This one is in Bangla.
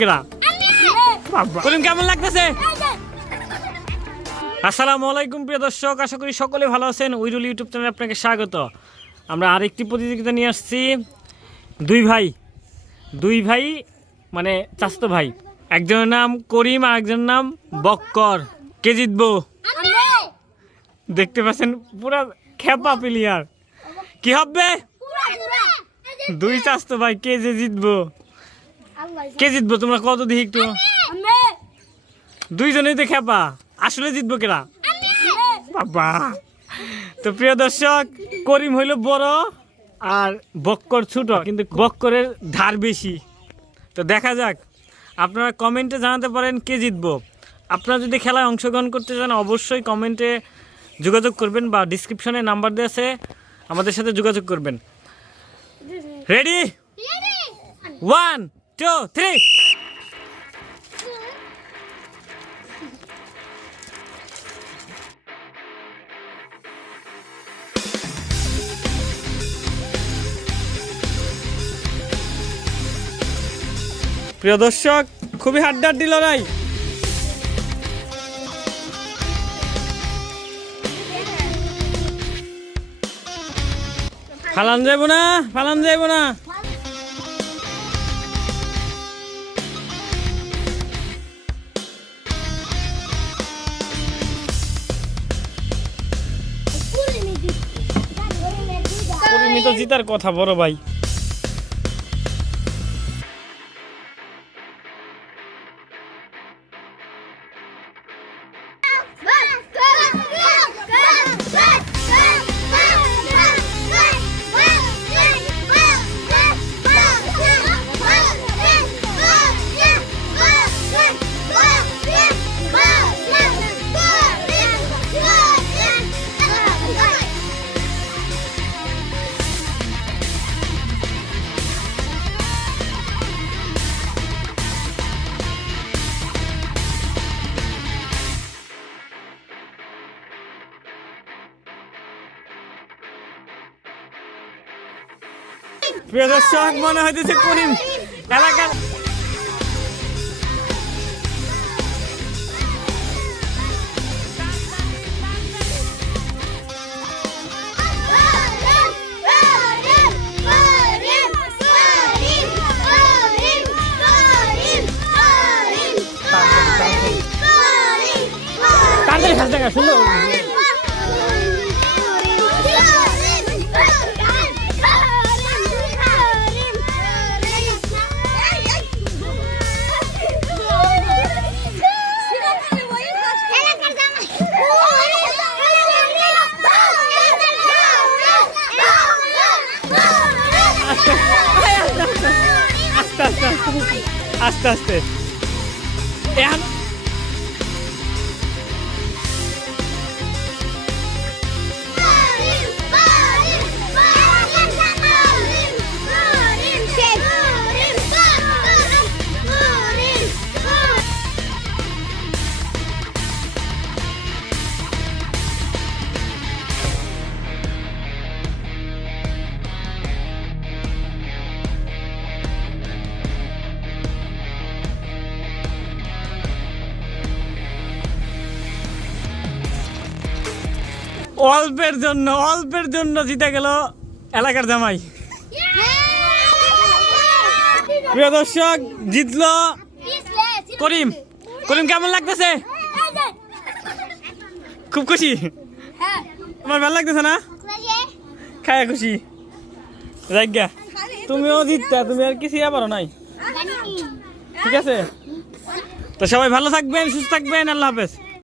কেনা করিম, কেমন লাগতেছে? আসসালামু আলাইকুম, প্রিয় দর্শক। আশা করি সকলে ভালো আছেন। উইরুল ইউটিউব চ্যানেলে আপনাকে স্বাগত। আমরা আরেকটি প্রতিযোগিতা নিয়ে আসছি। দুই ভাই। দুই ভাই মানে চাস্তো ভাই। একজনের নাম করিম, আর একজনের নাম বক্কর। কে জিতবো? দেখতে পাচ্ছেন, পুরা খেপা প্লেয়ার কি হবে? দুই চাস্তো ভাই, কে যে জিতবো? কে জিতবো? তোমরা কত দেখি একটু? দুইজনেই তো খেপা। আসলে জিতবো কেরা বাবা। তো প্রিয় দর্শক করিম হইল বড় আর বক্কর ছোট কিন্তু বক্করের ধার বেশি। তো দেখা যাক আপনারা কমেন্টে জানাতে পারেন কে জিতবো। আপনারা যদি খেলায় অংশগ্রহণ করতে চান অবশ্যই কমেন্টে যোগাযোগ করবেন বা ডিসক্রিপশনে নাম্বার দেওয়া আছে আমাদের সাথে যোগাযোগ করবেন। রেডি। ওয়ান টু থ্রি প্রিয় দর্শক খুবই হাড্ডাড্ডি লড়াই। ফালান যাইব না ফালান যাইব না। পরিমিত জিতার কথা বড় ভাই। প্রিয় দর্শক মনে হইতেছে করিম এলাকার তাড়াতাড়ি খাস দেখা আস্তে আস্তে। এখন অল্পের জন্য অল্পের জন্য জিতে গেল এলাকার জামাই। প্রিয় দর্শক, জিতল করিম। করিম, কেমন লাগতেছে? খুব খুশি? তোমার ভালো লাগতেছে না? খায় খুশি। জায়গা তুমিও জিততা, তুমি আর কিছু পারো নাই। ঠিক আছে? তো সবাই ভালো থাকবেন, সুস্থ থাকবেন, আল্লাহ হাফেজ।